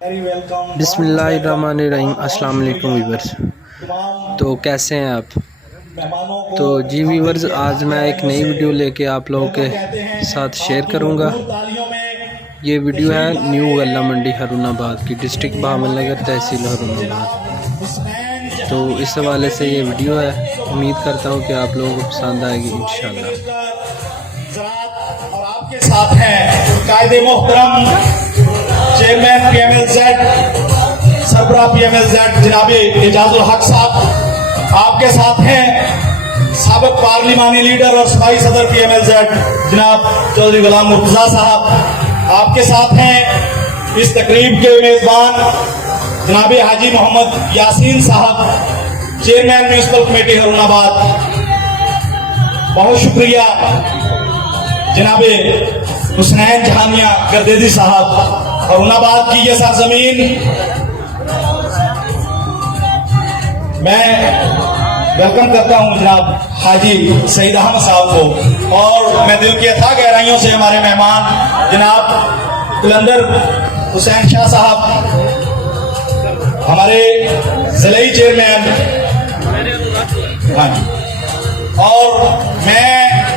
بسم اللہ الرحمن الرحیم۔ السلام علیکم ویورز، تو کیسے ہیں آپ؟ تو جی ویورز، آج میں ایک نئی ویڈیو لے کے آپ لوگوں کے ساتھ شیئر کروں گا۔ یہ ویڈیو ہے نیو غلہ منڈی ہارون آباد کی، ڈسٹرکٹ بہمن نگر، تحصیل ہارون آباد۔ تو اس حوالے سے یہ ویڈیو ہے، امید کرتا ہوں کہ آپ لوگوں کو پسند آئے گی انشاءاللہ۔ اور آپ کے ساتھ ہیں قائد محترم chairman P M L Z, سربراہ پی ایم ایل زیڈ جناب اعجاز الحق صاحب۔ آپ کے ساتھ ہیں سابق پارلیمانی لیڈر اور صوبائی صدر پی ایم ایل زیڈ جناب چودھری غلام مرتضیٰ صاحب۔ آپ کے ساتھ ہیں اس تقریب کے میزبان جناب حاجی محمد یاسین صاحب، چیئرمین میونسپل کمیٹی ہارون آباد۔ بہت شکریہ جناب حسنین جہانیہ گردیزی صاحب۔ ہارون آباد کی یہ سرزمین میں ویلکم کرتا ہوں جناب حاجی سعید احمد صاحب کو، اور میں دل کی اتھاہ گہرائیوں سے ہمارے مہمان جناب قلندر حسین شاہ صاحب، ہمارے ضلعی چیئرمین، اور میں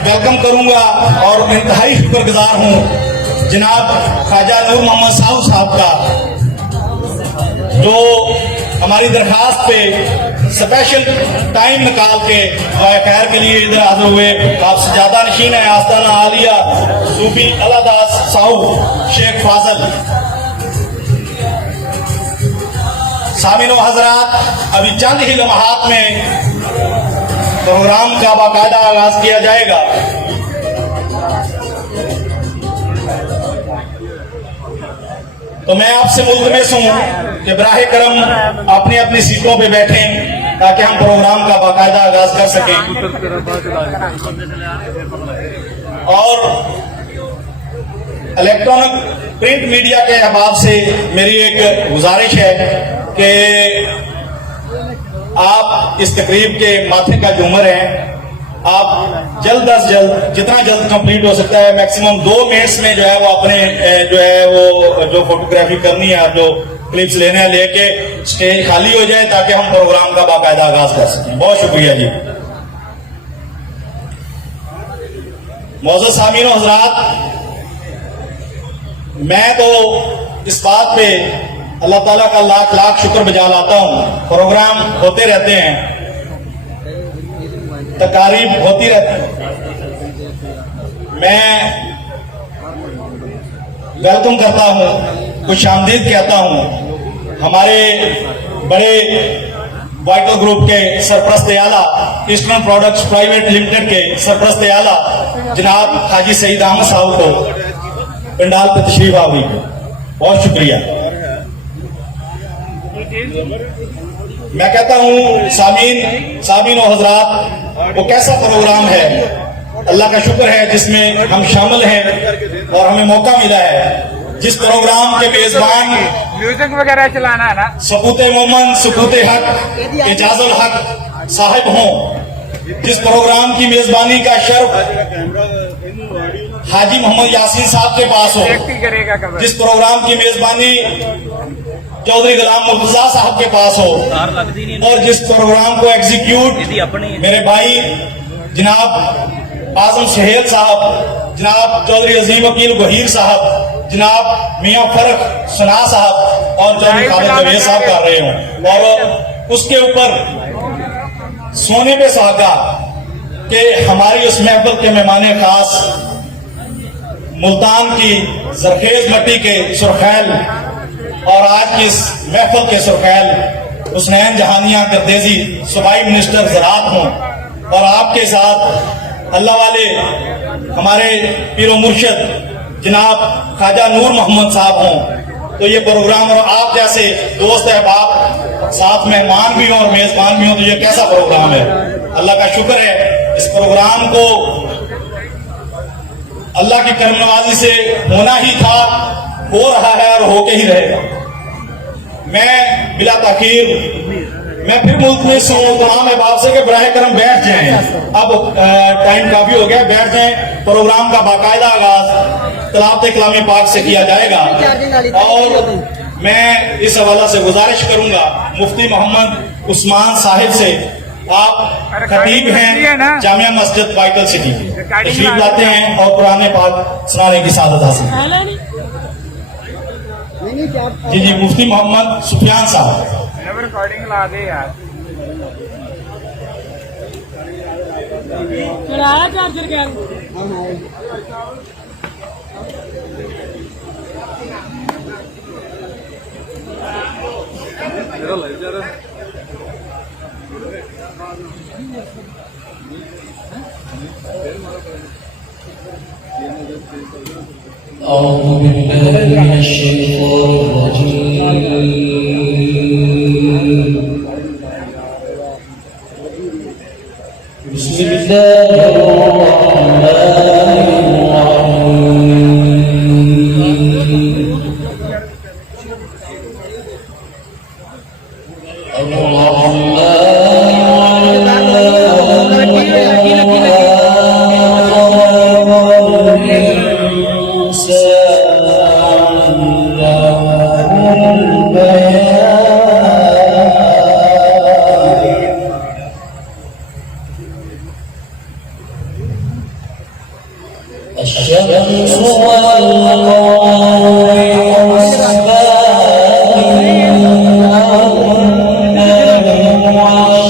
ویلکم کروں گا اور انتہائی شکر گزار ہوں جناب خواجہ نور محمد صاحب کا، جو ہماری درخواست پہ اسپیشل ٹائم نکال کے دعائے خیر کے لیے ادھر حاضر ہوئے۔ آپ سجادہ نشین ہیں آستانہ عالیہ صوفی اللہ داس صاحب شیخ فاضل۔ سامعین و حضرات، ابھی چند ہی لمحات میں پروگرام کا باقاعدہ آغاز کیا جائے گا۔ تو میں آپ سے ملتمس ہوں کہ براہ کرم اپنی اپنی سیٹوں پہ بیٹھیں تاکہ ہم پروگرام کا باقاعدہ آغاز کر سکیں۔ اور الیکٹرانک پرنٹ میڈیا کے احباب سے میری ایک گزارش ہے کہ آپ اس تقریب کے ماتھے کا جومر ہیں، آپ جلد از جلد جتنا جلد کمپلیٹ ہو سکتا ہے، میکسیمم 2 منٹس میں جو ہے وہ اپنے جو فوٹوگرافی کرنی ہے، آپ جو کلپس لینے ہیں لے کے سٹیج خالی ہو جائے تاکہ ہم پروگرام کا باقاعدہ آغاز کر سکیں۔ بہت شکریہ جی۔ معزز سامعین و حضرات، میں تو اس بات پہ اللہ تعالیٰ کا لاکھ لاکھ شکر بجا لاتا ہوں، پروگرام ہوتے رہتے ہیں، تقاریب ہوتی رہتی ہیں، میں ویلکم کرتا ہوں، خوش آمدید کہتا ہوں ہمارے بڑے وائٹل گروپ کے سرپرست اعلیٰ، ایسٹرن پروڈکٹس پرائیویٹ لمیٹڈ کے سرپرست اعلیٰ جناب حاجی سعید احمد صاحب کو پنڈال پہ تشریف آوری، بہت شکریہ۔ میں کہتا ہوں سامعین و حضرات، وہ کیسا پروگرام ہے، اللہ کا شکر ہے جس میں ہم شامل ہیں اور ہمیں موقع ملا ہے، جس پروگرام کے میزبان میوزک وغیرہ چلانا ہے نا، سپوت مومن سپوت حق اعجاز الحق صاحب ہوں، جس پروگرام کی میزبانی کا شرف حاجی محمد یاسین صاحب کے پاس ہو، جس پروگرام کی میزبانی چودھری غلام مرتضیٰ صاحب کے پاس ہو، اور جس پروگرام کو ایگزیکیوٹ میرے بھائی جناب اعظم سہیل صاحب، جناب چودھری عظیم وکیل گہیر صاحب، جناب میاں فرق سنا صاحب اور چودھری خالد جاوید صاحب کر رہے ہوں، اور اس کے اوپر سونے پہ سہاگا کہ ہماری اس محفل کے مہمان خاص ملتان کی زرخیز مٹی کے سرخیل اور آج کی اس محفل کے سرخیل حسنین جہانیہ گردیزی صوبائی منسٹر زراعت ہوں، اور آپ کے ساتھ اللہ والے ہمارے پیر و مرشد جناب خواجہ نور محمد صاحب ہوں، تو یہ پروگرام، اور آپ جیسے دوست احباب ساتھ مہمان بھی ہوں اور میزبان بھی ہوں، تو یہ کیسا پروگرام ہے۔ اللہ کا شکر ہے اس پروگرام کو اللہ کی کرم نوازی سے ہونا ہی تھا، ہو رہا ہے اور ہو کے ہی رہے گا۔ میں بلا تاخیر میں پھر ملتمس ہوں تمام احباب سے کہ براہ کرم بیٹھ جائیں، اب ٹائم کافی ہو گیا، بیٹھ جائیں، پروگرام کا باقاعدہ آغاز تلاوت کلام پاک سے کیا جائے گا، اور میں اس حوالہ سے گزارش کروں گا مفتی محمد عثمان صاحب سے، آپ خطیب ہیں جامعہ مسجد وائٹل سٹی، تشریف لاتے ہیں اور قرآن پاک سنانے کی سعادت حاصل کرتے ہیں۔ جی مفتی محمد سفیان صاحب۔ ریکارڈنگ لا دے یار۔ أعوذ بالله من الشيطان الرجيم. بسم الله الرحمن الشمس والقمر والسماء والنجم والشجر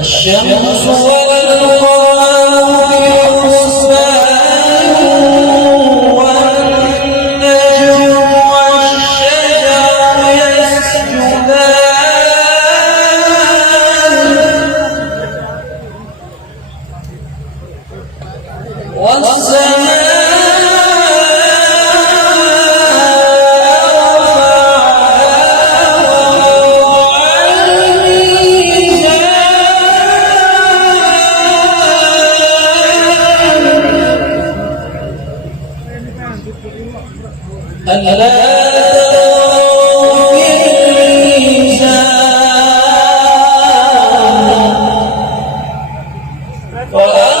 الشمس والقمر والسماء والنجم والشجر يسجدان والسماء صالح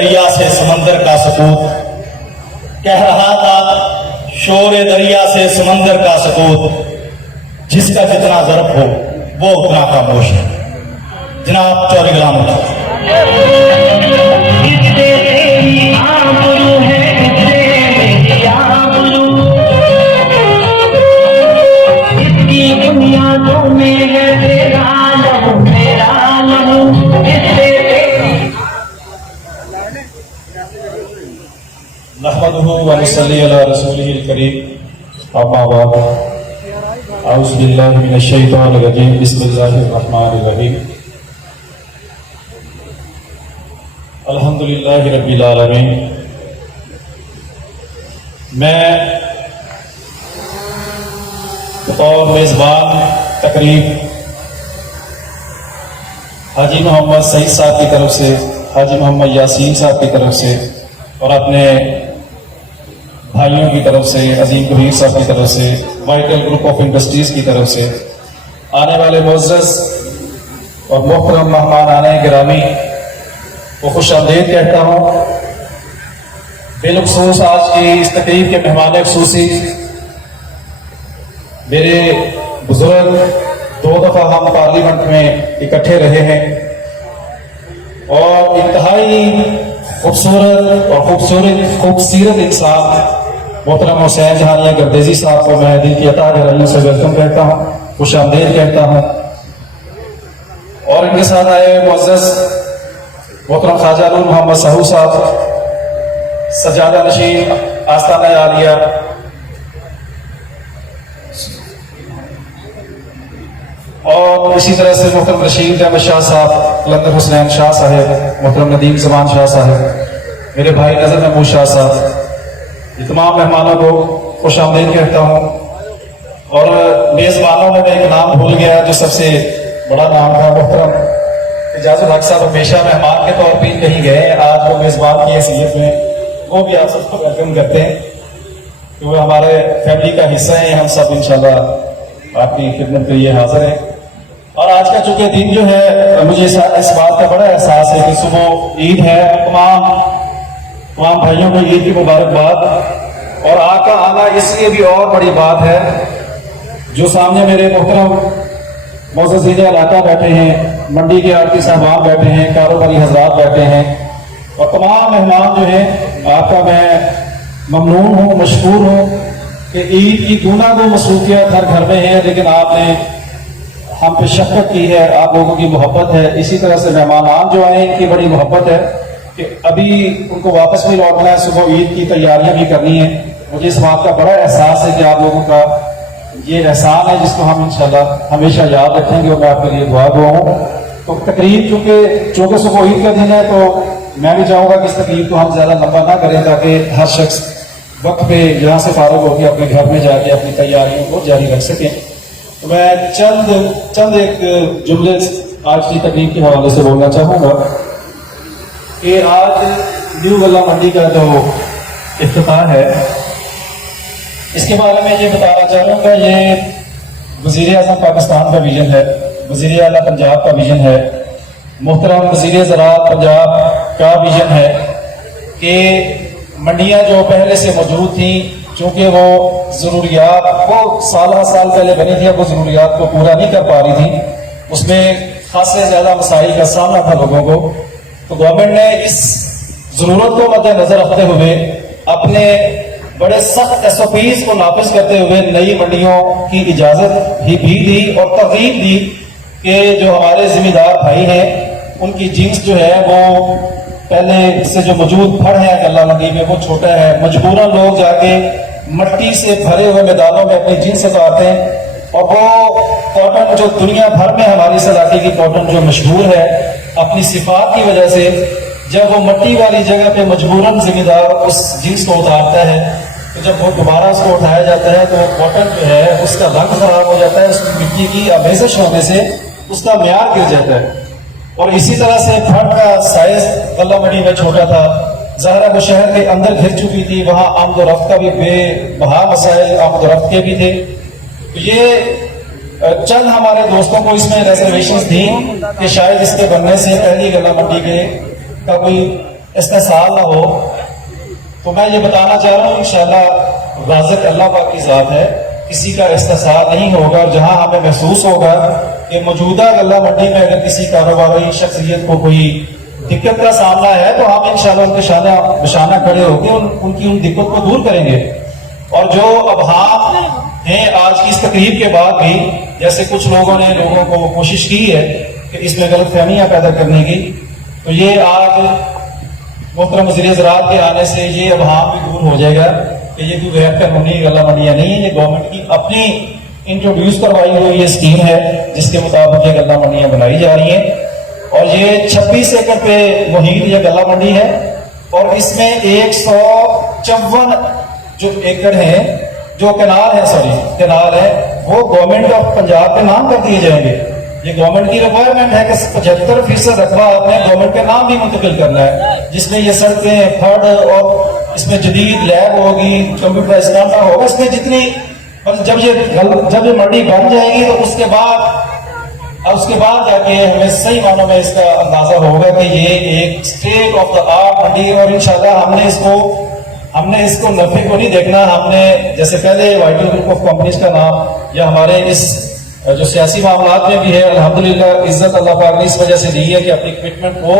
دریا سے سمندر کا سکوت، کہہ رہا تھا شور دریا سے سمندر کا سکوت، جس کا جتنا ضرب ہو وہ اتنا خاموش ہے۔ جناب چودھری غلام اللہ۔ نحمده ونصلي على رسوله الكريم اما بعد اعوذ بالله من الشيطان الرجيم بسم الله الرحمن الرحيم الحمد لله رب العالمين۔ میں بطور میزبان تقریب حاجی محمد سعید صاحب کی طرف سے، حاجی محمد یاسین صاحب کی طرف سے اور اپنے بھائیوں کی طرف سے، عظیم کبیر صاحب کی طرف سے، وائٹل گروپ آف انڈسٹریز کی طرف سے، آنے والے معزز اور محترم مہمان آنے گرامی کو خوش آمدید کہتا ہوں۔ بالخصوص آج کی اس تقریب کے مہمان خصوصی میرے بزرگ، 2 دفعہ ہم پارلیمنٹ میں اکٹھے رہے ہیں اور انتہائی خوبصورت اور خوبصورت انسان محترم حسین جہانیہ گردیزی صاحب کو میں دل کی عطا گرامیوں سے ویلکم کہتا ہوں، خوش آمدید کہتا ہوں۔ اور ان کے ساتھ آئے معزز محترم خواجہ نور محمد سہو صاحب، سجادہ نشین آستانہ عالیہ، اور اسی طرح سے محترم رشید احمد شاہ صاحب، قلندر حسین شاہ صاحب، محترم ندیم زمان شاہ صاحب، میرے بھائی نظر محمود شاہ صاحب، یہ تمام مہمانوں کو خوش آمدید کہتا ہوں۔ اور میزبانوں میں ایک نام بھول گیا جو سب سے بڑا نام تھا، محترم اعجاز الحق صاحب ہمیشہ مہمان کے طور پہ کہیں گئے ہیں، آج وہ میزبان کی حیثیت میں، وہ بھی آپ سب کو ویلکم کرتے ہیں کہ وہ ہمارے فیملی کا حصہ ہیں، ہم سب انشاءاللہ آپ کی خدمت کے لیے حاضر ہیں۔ اور آج کا چونکہ دن جو ہے مجھے اس بات کا بڑا احساس ہے کہ صبح عید ہے، تمام بھائیوں کو عید کی مبارکباد، اور آقا آنا اس لیے بھی اور بڑی بات ہے، جو سامنے میرے محترم معززین علاقہ بیٹھے ہیں، منڈی کے آڑتی صاحبان بیٹھے ہیں، کاروباری حضرات بیٹھے ہیں، اور تمام مہمان جو ہیں، آپ کا میں ممنون ہوں، مشکور ہوں کہ عید کی گنا کو مصروفیات ہر گھر میں ہے، لیکن آپ نے ہم پہ شفقت کی ہے، آپ لوگوں کی محبت ہے۔ اسی طرح سے مہمان جو آئے ان کی بڑی محبت ہے کہ ابھی ان کو واپس بھی لوٹنا ہے، صبح عید کی تیاریاں بھی کرنی ہے۔ مجھے اس بات کا بڑا احساس ہے کہ آپ لوگوں کا یہ احسان ہے جس کو ہم انشاءاللہ ہمیشہ یاد رکھیں گے، اور میں آپ کے لیے دعا ہوں۔ تو تقریب چونکہ صبح عید کا دن ہے، تو میں بھی چاہوں گا کہ اس تقریب کو ہم زیادہ لمبا نہ کریں، تاکہ ہر شخص وقت پہ یہاں سے فارغ ہو کے اپنے گھر میں جا کے اپنی تیاریوں کو جاری رکھ سکیں۔ تو میں چند ایک جملے آج کی تقریب کے حوالے سے بولنا چاہوں گا کہ آج نیو گلہ منڈی کا جو افتتاح ہے، اس کے بارے میں یہ بتانا چاہوں گا، یہ وزیر اعظم پاکستان کا ویژن ہے، وزیر اعلیٰ پنجاب کا ویژن ہے، محترم وزیر زراعت پنجاب کا ویژن ہے کہ منڈیاں جو پہلے سے موجود تھیں، چونکہ وہ ضروریات وہ سال پہلے بنی تھی، وہ ضروریات کو پورا نہیں کر پا رہی تھی، اس میں خاصے زیادہ مسائل کا سامنا تھا لوگوں کو، تو گورنمنٹ نے اس ضرورت کو مد نظر رکھتے ہوئے اپنے بڑے سخت SOPs کو نافذ کرتے ہوئے نئی منڈیوں کی اجازت بھی دی اور ترغیب دی کہ جو ہمارے ذمہ دار بھائی ہیں ان کی جنس جو ہے وہ پہلے سے جو موجود پھڑ ہے گلہ منڈی میں وہ چھوٹا ہے، مجبوراً لوگ جا کے مٹی سے بھرے ہوئے میدانوں میں اپنی جنس اتارتے ہیں، اور وہ کاٹن جو دنیا بھر میں ہماری اس علاقے کی کاٹن جو مشہور ہے اپنی صفات کی وجہ سے، جب وہ مٹی والی جگہ پہ مجبوراً ذمہ دار اس جنس کو اتارتا ہے، تو جب وہ دوبارہ اس کو اٹھایا جاتا ہے تو کاٹن جو ہے اس کا رنگ خراب ہو جاتا ہے، اس کی مٹی کی آمیزش ہونے سے اس کا معیار گر جاتا ہے۔ اور اسی طرح سے پھڑ کا سائز غلہ منڈی میں چھوٹا تھا، ظاہر وہ شہر کے اندر گھر چکی تھی، وہاں آمد و رفت کا بھی بے بہا مسائل آمد و رفت کے بھی تھے۔ یہ چند ہمارے دوستوں کو اس میں ریزرویشنز تھیں کہ شاید اس کے بننے سے پہلی غلہ منڈی کا کوئی استحصال نہ ہو. تو میں یہ بتانا چاہ رہا ہوں انشاءاللہ رازق اللہ پاک کی ذات ہے, کسی کا استحصال نہیں ہوگا. جہاں ہمیں محسوس ہوگا کہ موجودہ غلہ منڈی میں اگر کسی کاروباری شخصیت کو کوئی دقت کا سامنا ہے تو ہم انشاءاللہ ان کے بشانہ کھڑے ہو کے ان کی دقت کو دور کریں گے. اور جو ابہام ہیں آج کی اس تقریب کے بعد بھی, جیسے کچھ لوگوں نے کو کوشش کی ہے کہ اس میں غلط فہمیاں پیدا کرنے کی, تو یہ آج محترم وزیر زراعت کے آنے سے یہ ابہام بھی دور ہو جائے گا کہ یہ کوئی غیر قانونی غلہ منڈیاں نہیں ہیں. یہ گورنمنٹ کی اپنی انٹروڈیوس کروائی ہوئی یہ اسکیم ہے جس کے مطابق یہ غلہ منڈیاں بنائی جا رہی ہیں. اور یہ 26 ایکڑ پہ محیط یہ غلہ منڈی ہے, اور اس میں 154 جو ایکڑ ہیں جو کنال ہے وہ گورنمنٹ آف پنجاب کے نام کر دیے جائیں گے. یہ گورنمنٹ کی ریکوائرمنٹ ہے کہ 75% رقبہ اپنے گورنمنٹ کے نام بھی منتقل کرنا ہے, جس میں یہ سڑکیں, پھڑ, اور اس میں جدید لیب ہوگی, کمپیوٹرائز ڈاٹا ہوگا. اس میں جتنی جب یہ منڈی بن جائے گی تو اس کے بعد جا کے ہمیں صحیح معنوں میں اس کا اندازہ ہوگا کہ یہ ایک اسٹیٹ آف دا آرٹ منڈی ہے. اور انشاءاللہ ہم نے اس کو نفع کو نہیں دیکھنا. ہم نے جیسے پہلے وائٹل گروپ آف کمپنیز کا نام یا ہمارے اس جو سیاسی معاملات میں بھی ہے الحمدللہ عزت اللہ پاک نے اس وجہ سے دی ہے کہ اپنی کمٹمنٹ کو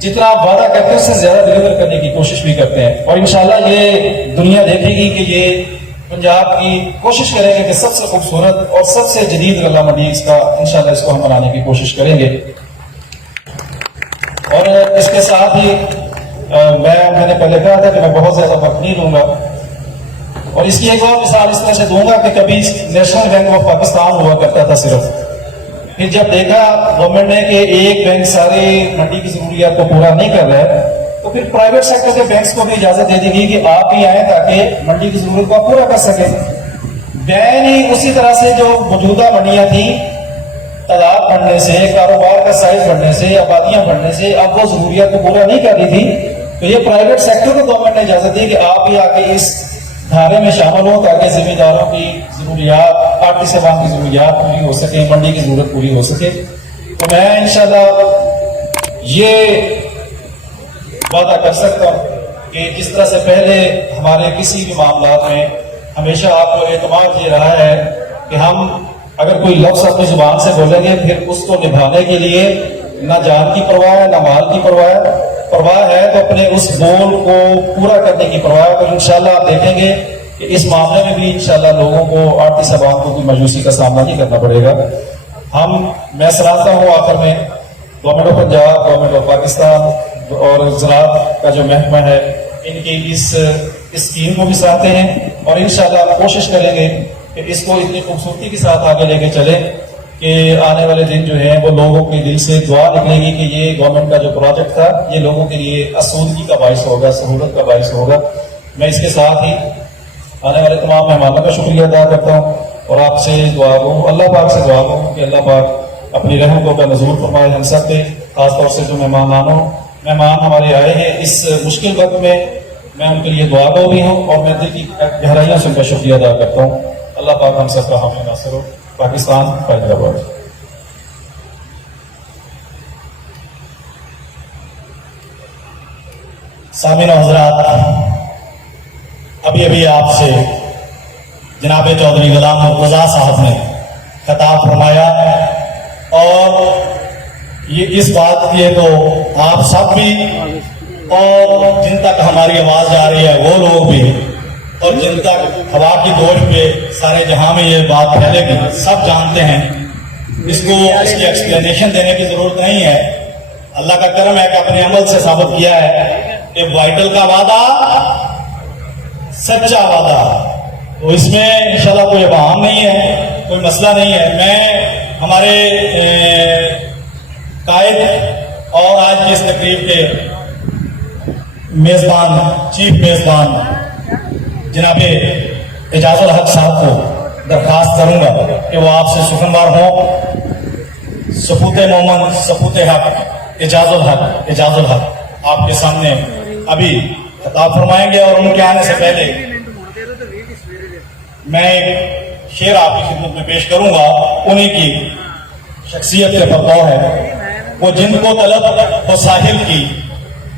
جتنا وعدہ کرتے ہیں اس سے زیادہ ڈلیور کرنے کی کوشش بھی کرتے ہیں. اور انشاءاللہ یہ دنیا دیکھے گی کہ یہ پنجاب کی کوشش کریں گے کہ سب سے خوبصورت اور سب سے جدید غلہ منڈی اس کا انشاءاللہ اس کو ہم بنانے کی کوشش کریں گے. اور اس کے ساتھ ہی میں نے پہلے کہا تھا کہ میں بہت زیادہ وقت نہیں لوں گا, اور اس کی ایک اور مثال اس طرح سے دوں گا کہ کبھی نیشنل بینک آف پاکستان ہوا کرتا تھا صرف, پھر جب دیکھا گورنمنٹ نے کہ ایک بینک ساری منڈی کی ضروریات کو پورا نہیں کر رہا ہے, تو پھر پرائیویٹ سیکٹر کے بینکس کو بھی اجازت دے دی گئی کہ آپ بھی آئیں تاکہ منڈی کی ضرورت کو آپ پورا کر سکیں. بین ہی اسی طرح سے جو موجودہ منڈیاں تھیں, تعداد بڑھنے سے, کاروبار کا سائز بڑھنے سے, آبادیاں بڑھنے سے اب وہ ضروریات کو پورا نہیں کر رہی تھی, تو یہ پرائیویٹ سیکٹر کو گورنمنٹ نے اجازت دی کہ آپ بھی آ کے اس دھارے میں شامل ہوں تاکہ ذمہ داروں کی ضروریات, پارٹی صاحبان کی ضروریات پوری ہو سکے, منڈی کی ضرورت پوری ہو سکے. تو میں انشاءاللہ یہ وعدہ کر سکتا ہوں کہ جس طرح سے پہلے ہمارے کسی بھی معاملات میں ہمیشہ آپ کو اعتماد یہ رہا ہے کہ ہم اگر کوئی لفظ اپنی زبان سے بولیں گے پھر اس کو نبھانے کے لیے نہ جان کی پرواہ ہے نہ مال کی پرواہ ہے تو اپنے اس بول کو پورا کرنے کی پرواہ ہے. تو انشاءاللہ آپ دیکھیں گے کہ اس معاملے میں بھی انشاءاللہ لوگوں کو آرٹی صاحبان کو کوئی مایوسی کا سامنا نہیں کرنا پڑے گا. میں سراہتا ہوں آخر میں government of Punjab, government of Pakistan اور زراعت کا جو محکمہ ہے ان کی اس اسکیم کو بھی سراہتے ہیں, اور انشاءاللہ کوشش کریں گے کہ اس کو اتنی خوبصورتی کے ساتھ آگے لے کے چلیں کہ آنے والے دن جو ہیں وہ لوگوں کے دل سے دعا نکلے گی کہ یہ گورنمنٹ کا جو پروجیکٹ تھا یہ لوگوں کے لیے آسودگی کا باعث ہوگا, سہولت کا باعث ہوگا. میں اس کے ساتھ ہی آنے والے تمام مہمانوں کا شکریہ ادا کرتا ہوں اور آپ سے دعا گوں, اللہ پاک سے دعا گوں کہ اللہ پاک اپنی رحمتوں کا نزول فرمائے ہم سب پہ, خاص طور سے جو مہمان ہمارے آئے ہیں اس مشکل وقت میں ان کے لیے دعا گو بھی ہوں, اور میں دل کی گہرائیوں سے ان کا شکریہ ادا کرتا ہوں. اللہ پاک ہم سب کا حامی ناصر ہو. پاکستان حیدرآباد. سامعین و حضرات, ابھی آپ سے جناب چودھری غلام مرتضیٰ صاحب نے خطاب فرمایا, اور یہ اس بات یہ تو آپ سب بھی اور جن تک ہماری آواز جا رہی ہے وہ لوگ بھی, اور جن تک ہوا کی دوڑ پہ سارے جہاں میں یہ بات پھیلے گی سب جانتے ہیں. اس کی ایکسپلینیشن دینے کی ضرورت نہیں ہے. اللہ کا کرم ہے کہ اپنے عمل سے ثابت کیا ہے کہ وائٹل کا وعدہ سچا وعدہ, تو اس میں انشاءاللہ کوئی ابہام نہیں ہے, کوئی مسئلہ نہیں ہے. میں ہمارے قائد اور آج کی اس تقریب کے میزبان, چیف میزبان جناب اعجاز الحق صاحب کو درخواست کروں گا کہ وہ آپ سے سخنوار ہوں. سپوت مومن, سپوت حق, اعجاز الحق آپ کے سامنے ابھی خطاب فرمائیں گے, اور ان کے آنے سے پہلے میں ایک شعر آپ کی خدمت میں پیش کروں گا. انہی کی شخصیت سے پرتو ہے. وہ جن کو طلب ہو ساحل کی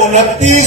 29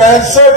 65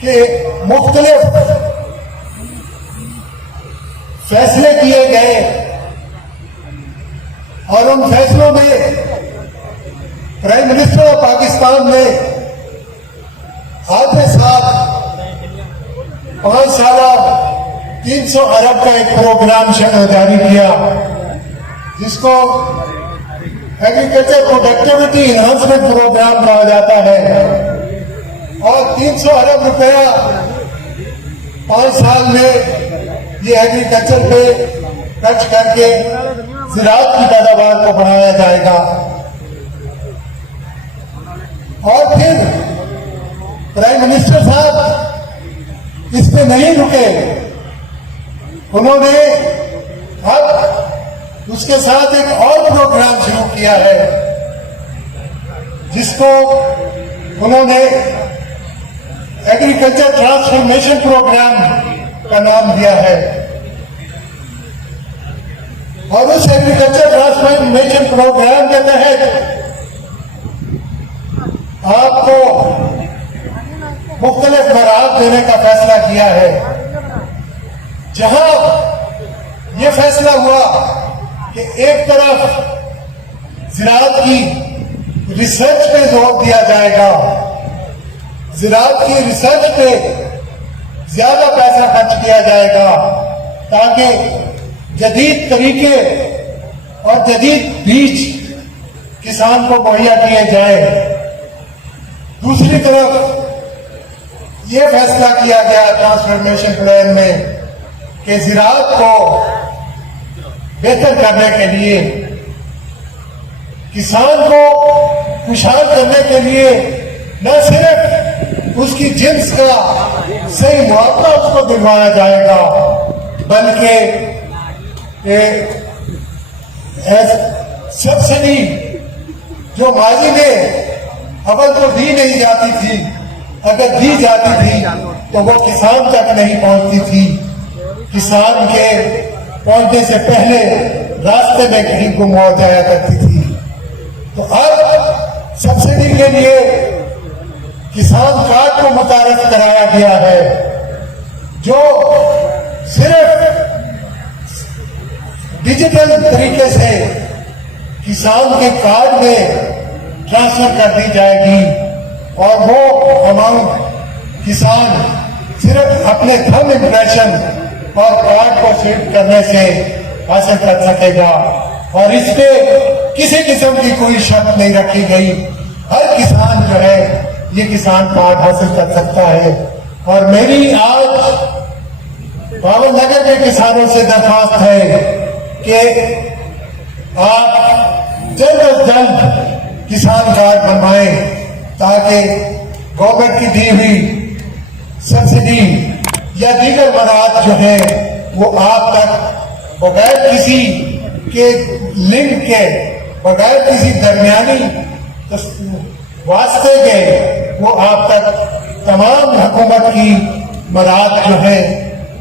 کہ مختلف فیصلے کیے گئے اور ان فیصلوں میں پرائم منسٹر آف پاکستان نے آج ساتھ 5 سالہ 300 ارب کا ایک پروگرام جاری کیا جس کو ایگریکلچر پروڈکٹیوٹی انہانسمنٹ پروگرام کہا جاتا ہے، اور 300 ارب روپیہ 5 سال میں یہ ایگریکلچر پہ خرچ کر کے زراعت کی پیداوار کو بڑھایا جائے گا۔ اور پھر پرائم منسٹر صاحب اس پہ نہیں رکے، انہوں نے اب اس کے ساتھ ایک اور پروگرام شروع کیا ہے جس کو انہوں نے ایگریکلچر ٹرانسفارمیشن پروگرام کا نام دیا ہے، اور اس ایگریکلچر ٹرانسفارمیشن پروگرام کے تحت آپ کو مختلف مراحل دینے کا فیصلہ کیا ہے۔ جہاں یہ فیصلہ ہوا کہ ایک طرف زراعت کی ریسرچ پہ زور دیا جائے گا، زراعت کی ریسرچ پہ زیادہ پیسہ خرچ کیا جائے گا تاکہ جدید طریقے اور جدید بیج کسان کو مہیا کیے جائیں۔ دوسری طرف یہ فیصلہ کیا گیا ٹرانسفارمیشن پلان میں کہ زراعت کو بہتر کرنے کے لیے، کسان کو خوشحال کرنے کے لیے نہ صرف اس کی جنس کا صحیح معاوضہ اس کو دلوایا جائے گا بلکہ سبسڈی جو ماضی میں اول تو دی نہیں جاتی تھی، اگر دی جاتی تھی تو وہ کسان تک نہیں پہنچتی تھی، کسان کے پہنچنے سے پہلے راستے میں کہیں گم ہو جایا کرتی تھی۔ تو اب سبسڈی کے لیے کسان کارڈ کو متعارف کرایا گیا ہے جو صرف ڈیجیٹل طریقے سے کسان کے کارڈ میں ٹرانسفر کر دی جائے گی، اور وہ اماؤنٹ کسان صرف اپنے تھم امپریشن اور کارڈ کو سویپ کرنے سے حاصل کر سکے گا، اور اس پہ کسی قسم کی کوئی شرط نہیں رکھی گئی۔ ہر کسان جو ہے یہ کسان کارڈ حاصل کر سکتا ہے۔ اور میری آج باول نگر کے کسانوں سے درخواست ہے کہ آپ جلد از جلد کسان کارڈ بنوائیں تاکہ گورنمنٹ کی دی ہوئی سبسڈی یا دیگر مراحت جو ہیں وہ آپ تک بغیر کسی کے لنک کے، بغیر کسی درمیانی واسطے کے، وہ آپ تک تمام حکومت کی مراحت جو ہیں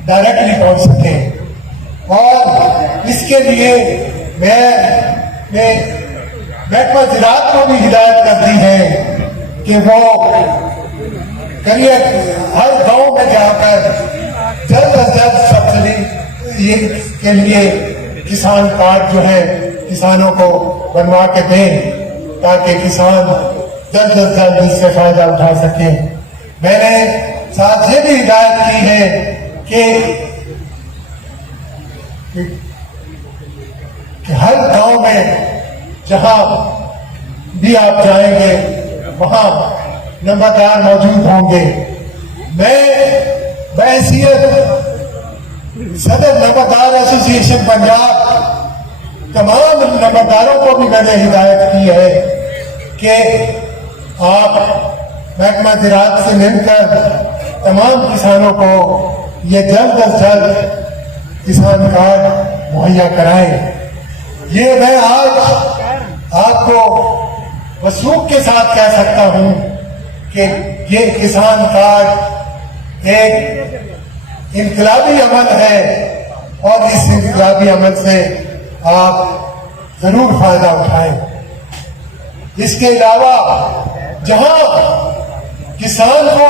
ڈائریکٹلی پہنچ سکیں۔ اور اس کے لیے میں محکمہ زراعت کو بھی ہدایت کر دی ہے کہ وہ ہر گاؤں میں جا کر جلد از جلد سبسڈی کے لیے کسان کارڈ جو ہے کسانوں کو بنوا کے دیں تاکہ کسان جلد از جلد اس سے فائدہ اٹھا سکیں۔ میں نے ساتھ یہ بھی ہدایت کی ہے کہ ہر گاؤں میں جہاں بھی آپ جائیں گے وہاں نمبردار موجود ہوں گے۔ میں بحیثیت صدر نمبردار ایسوسی ایشن پنجاب تمام نمبرداروں کو بھی میں نے ہدایت کی ہے کہ آپ محکمہ زراعت سے مل کر تمام کسانوں کو یہ جلد از جلد کسان کارڈ مہیا کرائیں۔ یہ میں آج آپ کو وثوق کے ساتھ کہہ سکتا ہوں کہ یہ کسان کارڈ ایک انقلابی عمل ہے، اور اس انقلابی عمل سے آپ ضرور فائدہ اٹھائیں۔ اس کے علاوہ جہاں کسان کو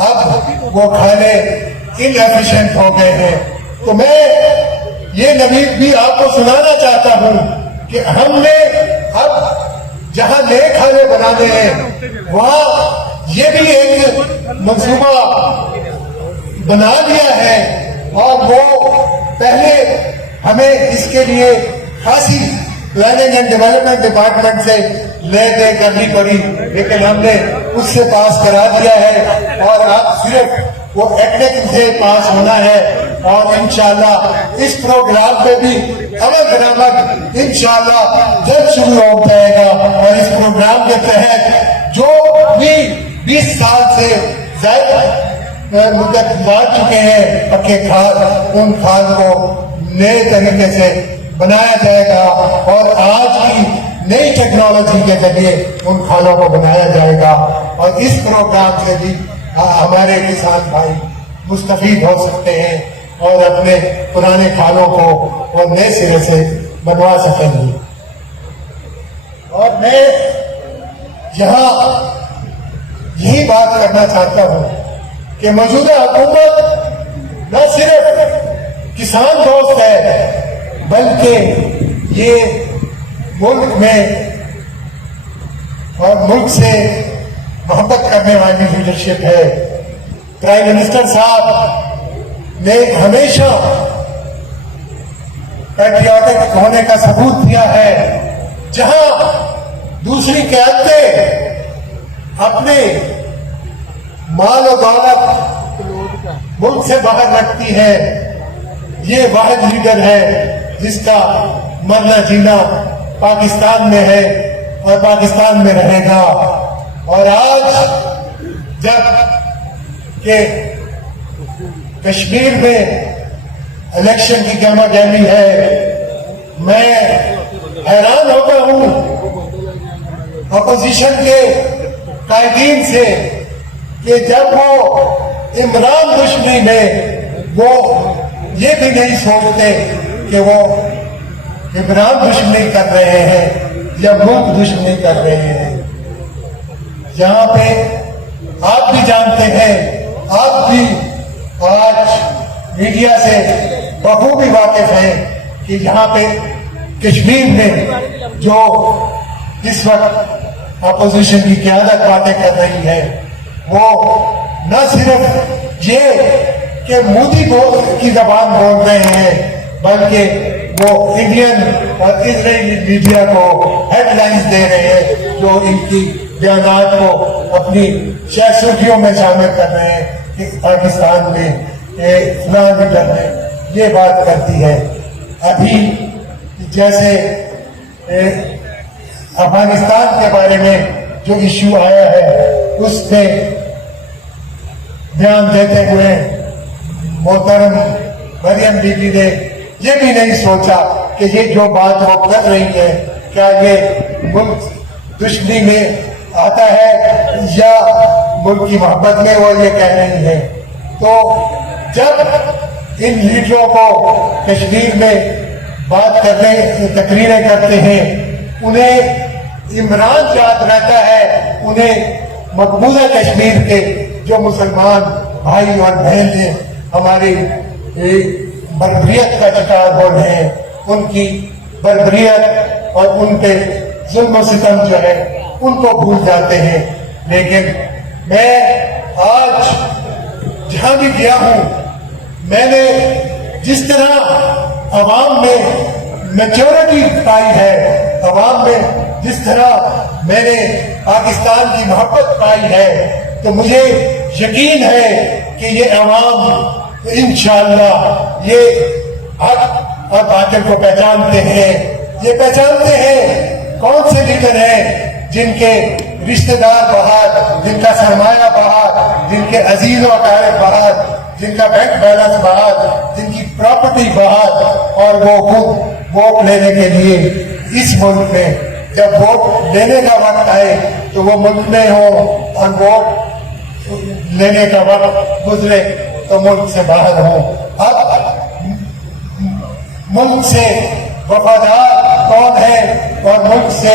اب وہ کھانے انفیشینٹ ہو گئے ہیں. تو میں یہ نوید بھی آپ کو سنانا چاہتا ہوں کہ ہم نے اب جہاں نئے کھانے بنانے ہیں وہاں یہ بھی ایک منصوبہ بنا لیا ہے, اور وہ پہلے ہمیں اس کے لیے خاصی پلاننگ اینڈ ڈیولپمنٹ ڈپارٹمنٹ سے لے دے کرنی پڑی, لیکن ہم نے اس سے پاس کرا دیا ہے, اور اب صرف وہ ایٹنیک سے پاس ہونا ہے. اور انشاءاللہ اس پروگرام پہ بھی عمل درآمد انشاءاللہ جلد شروع ہو جائے گا, اور اس پروگرام کے تحت جو بھی 20 سال سے زائد مدت گزار چکے ہیں پکے کھاد, ان کھاد کو نئے طریقے سے بنایا جائے گا, اور آج کی نئی ٹیکنالوجی کے ذریعے ان کھانوں کو بنایا جائے گا. اور اس پروگرام سے بھی ہمارے کسان بھائی مستفید ہو سکتے ہیں اور اپنے پرانے کھانوں کو وہ نئے سرے سے بنوا سکیں گے. اور میں یہاں یہی بات کرنا چاہتا ہوں کہ موجودہ حکومت نہ صرف کسان دوست ہے بلکہ یہ ملک میں اور ملک سے محبت کرنے والی لیڈرشپ ہے. پرائم منسٹر صاحب نے ہمیشہ پیٹریوٹک ہونے کا ثبوت دیا ہے. جہاں دوسری قیادتیں اپنے مال و دولت ملک سے باہر رکھتی ہے, یہ واحد لیڈر ہے جس کا مرنا جینا پاکستان میں ہے اور پاکستان میں رہے گا. اور آج جب کہ کشمیر میں الیکشن کی گہما گہمی ہے, میں حیران ہوتا ہوں اپوزیشن کے قائدین سے کہ جب وہ عمران دشمنی میں وہ یہ بھی نہیں سوچتے کہ وہ عمران دشمنی کر رہے ہیں یا ملک دشمنی کر رہے ہیں. یہاں پہ آپ بھی جانتے ہیں, آپ بھی آج میڈیا سے بخوبی واقف ہیں کہ یہاں پہ کشمیر میں جو اس وقت اپوزیشن کی قیادت باتیں کر رہی ہے وہ نہ صرف یہ کہ مودی کی زبان بول رہے ہیں بلکہ وہ انڈین اور اسرائیلی میڈیا کو ہیڈ لائنز دے رہے ہیں جو ان کی بیانات کو اپنی سرخیوں میں شامل کر رہے ہیں کہ پاکستان میں فلاں لیڈر نے یہ بات کرتی ہے. ابھی جیسے افغانستان کے بارے میں جو ایشو آیا ہے اس میں بیان دیتے ہوئے محترم مریم بی بی نے یہ بھی نہیں سوچا کہ یہ جو بات وہ کر رہی ہے کیا یہ ملک دشمنی میں آتا ہے یا ملک کی محبت میں وہ یہ کہہ رہی ہے. تو جب ان لیڈروں کو کشمیر میں بات کرنے تقریریں کرتے ہیں انہیں عمران یاد رہتا ہے, انہیں مقبوضہ کشمیر کے جو مسلمان بھائی اور بہن ہیں ہماری بربریت کا شکار ہو رہے ہیں, ان کی بربریت اور ان پہ ظلم و ستم جو ہے ان کو بھول جاتے ہیں. لیکن میں آج جہاں بھی گیا ہوں میں نے جس طرح عوام میں میچورٹی پائی ہے, عوام میں جس طرح میں نے پاکستان کی محبت پائی ہے, تو مجھے یقین ہے کہ یہ عوام انشاءاللہ یہ حق اور باطل کو پہچانتے ہیں. یہ پہچانتے ہیں کون سے لیڈر ہیں جن کے رشتہ دار باہر, جن کا سرمایہ باہر, جن کے عزیز و اقارب باہر, جن کا بینک بیلنس باہر, جن کی پراپرٹی باہر, اور وہ خود ووٹ لینے کے لیے اس ملک میں جب ووٹ لینے کا وقت آئے تو وہ ملک میں ہو, اور ووٹ لینے کا وقت گزرے تو ملک سے باہر ہو. اب ملک سے وفادار کون ہے اور ملک سے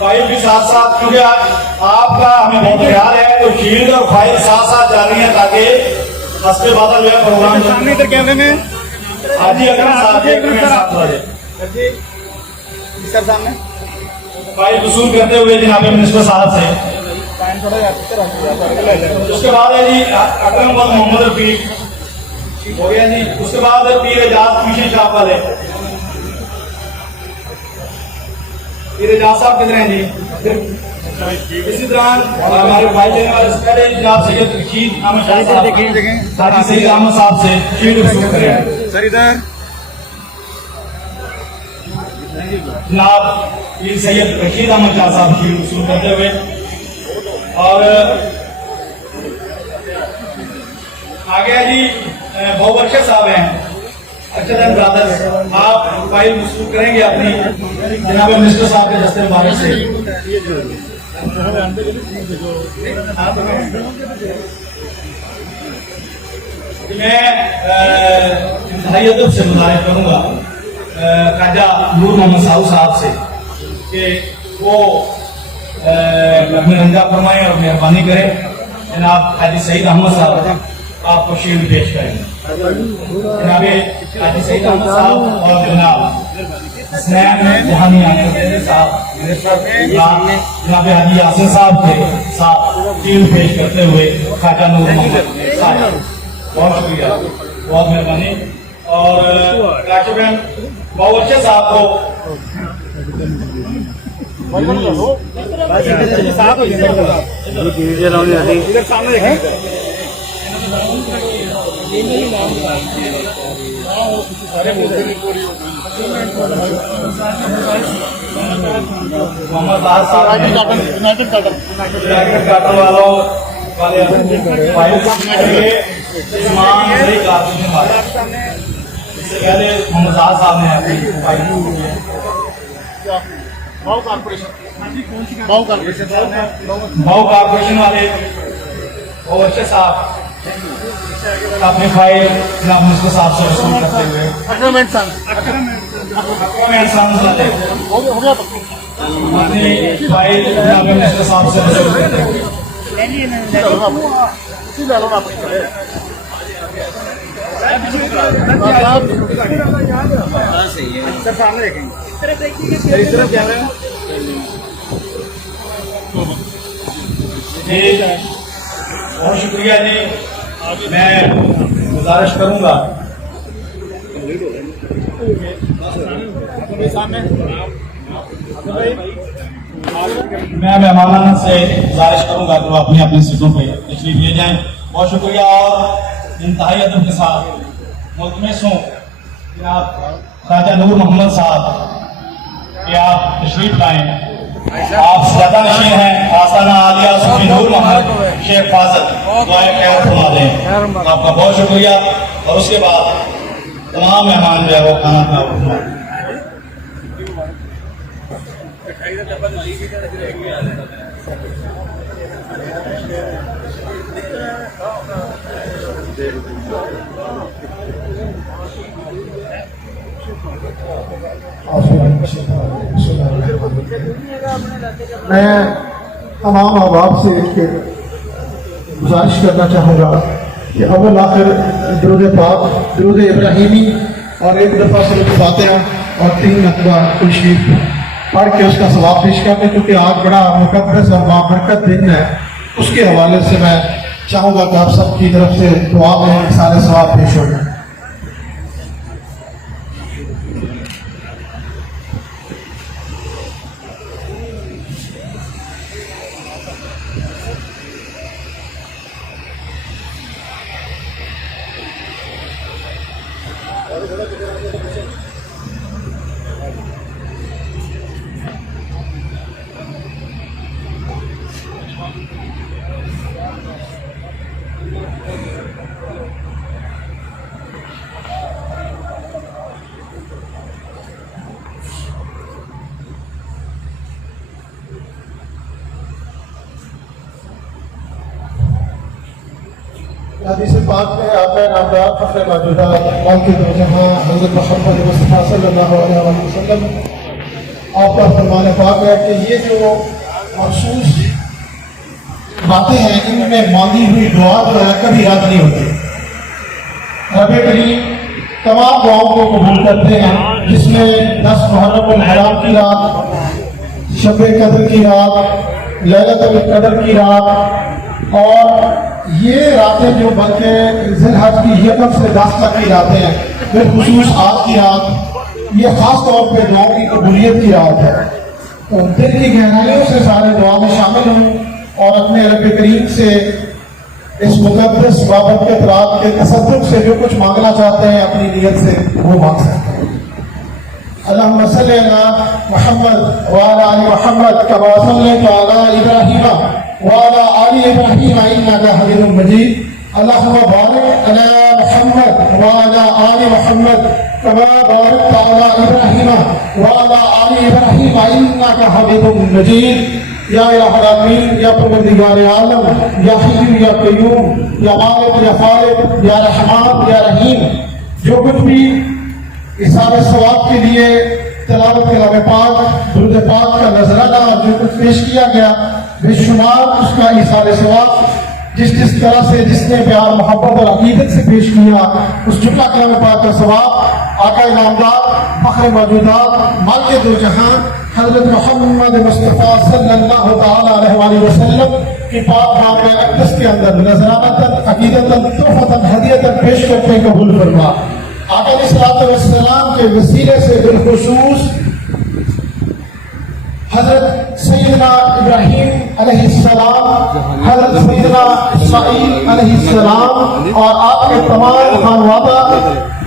فائل بھی ساتھ ساتھ، کیونکہ آپ کا ہمیں بہت خیال ہے تو شیلڈ اور فائل ساتھ ساتھ جا رہی ہیں تاکہ حسب بادل جو ہے پروگرام سامنے ادھر کیمرے میں حاجی اکرم صاحب کے سر سامنے فائل وصول کرتے ہوئے جناب منسٹر صاحب سے. اس کے بعد ہے جی اکرم محمد رفیق ہو گیا جی. اس کے بعد پیر اعجاز مشن شاپ والے. پیر اعجاز صاحب کدھر ہیں جی؟ اسی طرح ہمارے بھائی جانے والے سے پہلے جناب سید رشید احمد شاہ صاحب حاجی سید احمد صاحب سے شیلڈ وصول کریں. سر ادھر جناب پیر سید رشید احمد شاہ صاحب شیلڈ وصول کرتے ہوئے. اور آگے جی بہبرشہ صاحب ہیں اچھا برادرز. آپ فائل وصول کریں گے اپنی جناب منسٹر صاحب کے دستے مبارک سے. میں انتہائی ادب سے گزارش کروں گا خواجہ نور محمد ساؤ صاحب سے کہ وہ اپنے رنجا فرمائیں اور مہربانی کریں. جناب حاجی سعید احمد صاحب آپ کو شیلڈ پیش کریں. جناب حاجی سعید احمد صاحب اور جناب حسنین جہانی صاحب جناب حاجی یاسر صاحب کے ساتھ شیلڈ پیش کرتے ہوئے خواجہ نور محمد صاحب. بہت شکریہ، بہت مہربانی. اور کاشف باورچی صاحب کو ادھر سامنے دیکھیں. محمد صاحب یونائیٹڈ کاٹن والوں والے فائل اس سے پہلے محمد صاحب نے اپنی فائل باؤ کارپوریشن والے بہبرشہ صاحب اپنی فائل جناب منسٹر صاحب سے وصول کرتے ہوئے. اکرم احسان والے اپنی فائل جناب منسٹر صاحب سے وصول کرتے ہوئے. سر سامنے دیکھیں. اس طرف کیا ہے جی بہت شکریہ جی. میں گزارش کروں گا میں مہمانان سے گزارش کروں گا کہ وہ اپنی اپنی سیٹوں پہ تشریف لے جائیں. بہت شکریہ. اور انتہائی ادب کے ساتھ ملتمس ہوں جناب خواجہ نور محمد صاحب کہ آپ تشریف لائیں. آپ زیادہ نشین ہیں آستانہ عالیہ صوفی نور محمد شیخ فاضل دعائے خیر فرما دیں. آپ کا بہت شکریہ. اور اس کے بعد تمام مہمان جو ہے وہ کھانا کا فرما دیں. میں تمام احباب سے گزارش کرنا چاہوں گا کہ اول آخر درود پاک درود ابراہیمی اور ایک دفعہ سورۃ فاتحہ اور 3 مرتبہ کل شریف پڑھ کے اس کا ثواب پیش کرتے ہیں، کیونکہ آج بڑا مقدس اور بابرکت دن ہے. اس کے حوالے سے میں چاہوں گا کہ آپ سب کی طرف سے دعا میں سارے ثواب پیش ہو جائیں. حدیث پاک میں آقا نامدار فخر موجودہ موجود جہاں حضرت محمد مصطفیٰ صلی اللہ علیہ وسلم آپ کا فرمان پاک ہے کہ یہ جو مخصوص باتیں ہیں ان میں مانگی ہوئی دعا جو ہے کبھی رد نہیں ہوتی. رب کریم تمام دعاؤں کو قبول کرتے ہیں، جس میں 10 محرم الحرام کی رات، شب قدر کی رات، لیلۃ القدر کی رات، اور یہ راتیں جو بلکہ ذی الحج کی 1 سے 10 تک کی راتیں ہیں، بالخصوص آج کی رات یہ خاص طور پہ دعاؤں کی قبولیت کی رات ہے. تو دل کی گہرائیوں سے سارے دعا میں شامل ہوں اور اپنے رب کریم سے اس مقدس بابرکت رات کے تصدق سے جو کچھ مانگنا چاہتے ہیں اپنی نیت سے وہ مانگ سکتے ہیں. اللہم صلی علی محمد وعلی آل محمد کما صلیت علی ابراہیم وعلی آل ابراہیم انک حمید مجید. اللہم بارک علی محمد وعلی آل محمد کما بارکت علی ابراہیم وعلی آل ابراہیم انک حمید مجید. یا الہ العالمین، یا پروردگار عالم، یا حی یا قیوم، یا مالک یا خالق، یا رحمان یا رحیم، جو کچھ بھی اظہار ثواب کے لیے تلاوت کلام پاک، درود پاک کا نذرانہ جو کچھ پیش کیا گیا، بے شمار اس کا اظہار ثواب جس طرح سے جس نے پیار محبت اور عقیدت سے پیش کیا، اس جملہ کلام پاک کا ثواب آقا انعامدار فخر موجودات مالک دو جہاں حضرت محمد مصطفیٰ صلی اللہ تعالیٰ علیہ وآلہ وسلم کی پاک باب اقدس کے اندر نذرانۃ، عقیدۃ، تحفۃ، ہدیۃ پیش کرتے قبول فرما. آقا علیہ السلام کے وسیلے سے بالخصوص حضرت سیدنا ابراہیم علیہ السلام، حضرت سیدنا اسماعیل علیہ السلام اور آپ کے تمام خانوادہ،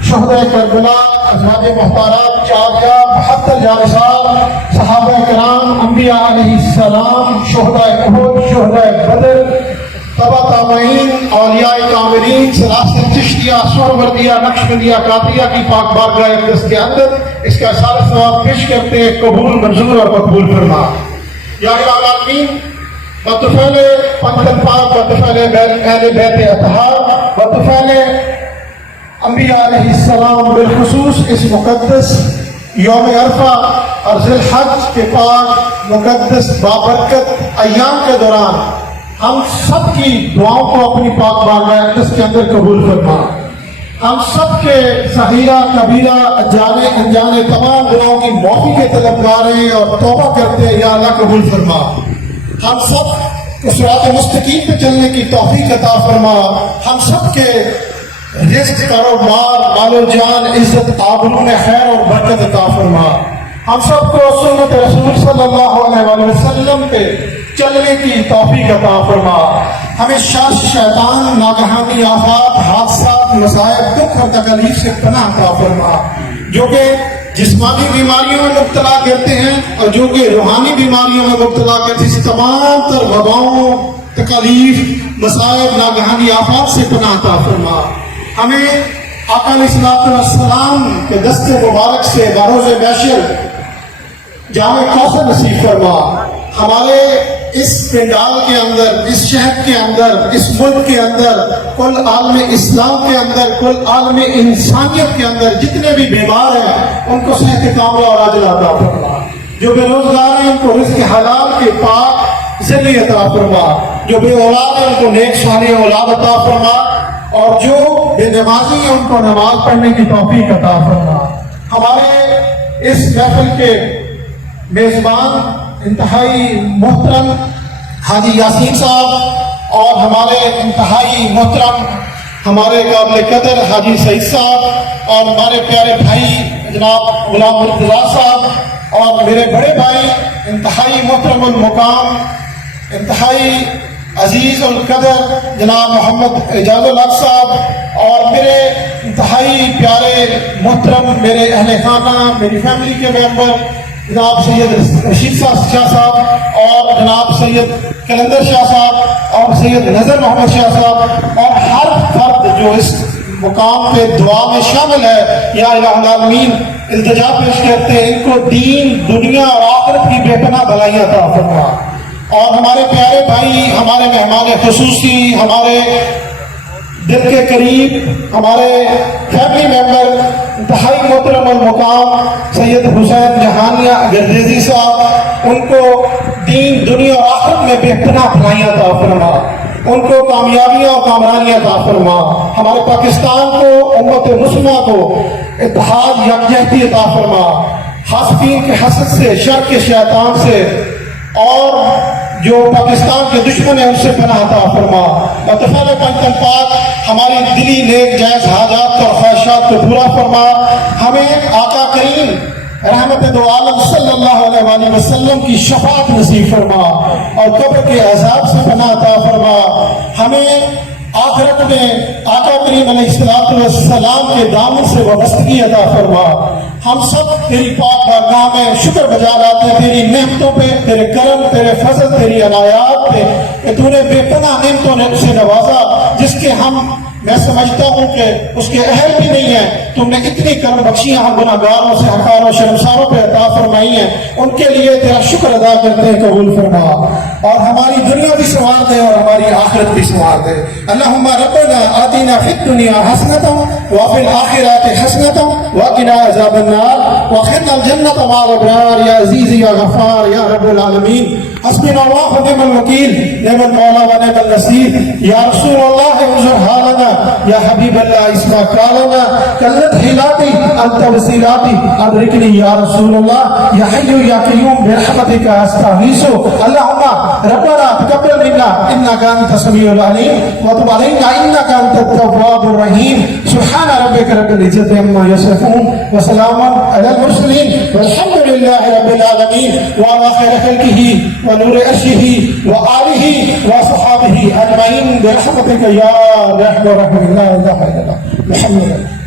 شہداء کربلا، ازواج محترمات، چاچا، 72 جانشار، صحابہ کرام، انبیاء علیہ السلام، شہداء احد، شہداء بدر، تبع تابعین، اولیاء کاملین، سلاسل چشتیہ، سہروردیہ، نقشبندیہ، قادریہ کی پاک بارگاہ اقدس کے اندر اس کا سارا ثواب پیش کرتے ہیں قبول، منظور اور مقبول فرما. یا الہ العالمین، بطفیل پنجل پاک، بطفیل اہل بیت اطہار، بطفیل انبیاء علیہ السلام، بالخصوص اس مقدس یوم عرفہ اور ذی الحج کے پاک مقدس بابرکت ایام کے دوران ہم سب کی دعاؤں کو اپنی پاک بارگاہ اقدس کے اندر قبول فرما. ہم سب کے صغیرہ کبیرہ جانے انجانے تمام گناہوں کی معافی کے طلبگار ہیں اور توبہ کرتے ہیں، یا اللہ قبول فرما. ہم سب کو صراط مستقیم پہ چلنے کی توفیق عطا فرما. ہم سب کے رزق، کاروبار، مال و جان، عزت، آبرو میں خیر اور برکت عطا فرما. ہم سب کو سنت رسول صلی اللہ علیہ وآلہ وسلم پہ چلنے کی توفیق عطا فرما. ہمیں شر، شیطان، ناگہانی آفات، حادثات، مصائب، دکھ اور تکلیف سے پناہ عطا فرما، جو کہ جسمانی بیماریوں میں مبتلا کرتے ہیں اور جو کہ روحانی بیماریوں میں مبتلا کرتے ہیں. تمام تر وباؤں، تکلیف، مصائب، ناگہانی آفات سے پناہ عطا فرما. ہمیں آقا علیہ السلام کے دست مبارک سے بروز محشر جامع کوثر نصیب فرما. ہمارے اس پنڈال کے اندر، اس شہر کے اندر، اس ملک کے اندر، کل عالم اسلام کے اندر، کل عالم انسانیت کے اندر جتنے بھی بیمار ہیں ان کو صحت کاملہ اور عاجلہ عطا فرما. جو بے روزگار ہیں ان کو رزق حلال کے پاک ذریعے عطا فرما. جو بے اولاد ہیں ان کو نیک صالح اولاد عطا فرما، اور جو بے نمازی ہیں ان کو نماز پڑھنے کی توفیق عطا فرما. ہمارے اس محفل کے میزبان انتہائی محترم حاجی یاسین صاحب اور ہمارے انتہائی محترم ہمارے قابل قدر حاجی سعید صاحب اور ہمارے پیارے بھائی جناب غلام مرتضیٰ صاحب اور میرے بڑے بھائی انتہائی محترم المقام، انتہائی عزیز القدر جناب محمد اعجاز الحق صاحب اور میرے انتہائی پیارے محترم میرے اہل خانہ، میری فیملی کے ممبر جناب سید رشید شاہ صاحب اور جناب سید کلندر شاہ صاحب اور سید نظر محمد شاہ صاحب اور ہر فرد جو اس مقام پہ دعا میں شامل ہے، یا الہ العالمین التجا پیش کرتے ہیں ان کو دین، دنیا اور آخرت کی بے پناہ بھلائی عطا فرما. اور ہمارے پیارے بھائی، ہمارے مہمان خصوصی، ہمارے دل کے قریب، ہمارے فیملی ممبر انتہائی محترم المقام سید حسین جہانیہ گردیزی صاحب، ان کو دین دنیا اور آخرت میں بے پناہ بھلائیاں عطا فرما، ان کو کامیابیاں اور کامرانیاں عطا فرما، ہمارے پاکستان کو، امت مسلمہ کو اتحاد یکجہتی عطا فرما، حاسدین کے حسد سے، شر کے شیطان سے، اور جو پاکستان کے دشمن ہیں ان سے پناہ عطا فرما۔ اتفاق پنجتن پاک ہماری دلی نیک جائز حاجات اور خواہشات کو پورا فرما، ہمیں آقا کریم رحمت دو عالم صلی اللہ علیہ وآلہ وسلم کی شفاعت نصیب فرما، اور قبر کے عذاب سے پناہ عطا فرما، ہمیں آخرت میں آقا کریم علیہ السلام کے دامن سے وابستگی عطا فرما۔ ہم سب تیری پاک بارگاہ میں شکر بجا لاتے ہیں تیری نعمتوں پہ، تیرے کرم، تیرے فضل، تیری عنایات پہ کہ تو نے بے پناہ نعمتوں سے نوازا، جس کے میں سمجھتا ہوں کہ اس کے اہل بھی نہیں ہیں۔ تم نے اتنی کرم بخشیاں ہم گناہگاروں سے، حقاروں، شرمساروں پہ عطا فرمائی ہیں، ان کے لیے تیرا شکر ادا کرتے ہیں، قبول فرما، اور ہماری دنیا بھی سنوار دے اور ہماری آخرت بھی سنوار دے۔ اللہم ربنا آتنا فی الدنیا حسنۃ وفی الآخرۃ حسنۃ وقنا عذاب النار وادخلنا الجنۃ مع الابرار یا عزیز یا غفار یا رب العالمین۔ حسبنا اللہ ونعم الوکیل، نعم المولا ونعم النصیر۔ یا رسول اللہ انظر حالنا، یا حبیب اللہ اسمع قالنا، قلت حیلاتی انت وسیلاتی ادرکنی یا رسول اللہ، یا حی یا قیوم برحمتک استغیث۔ اللہم ربنا تقبل منا انک انت السمیع العلیم وتب علینا انک انت التواب الرحیم۔ سبحان ربک رب العزۃ عما یصفون وسلام علی المرسلین والحمد للہ رب العالمین وعلی خیر خلقہ ونور عرشہ وآلہ وصحابہ اجمعین برحمتک یا رحم الرحیم لا الہ الا اللہ محمد۔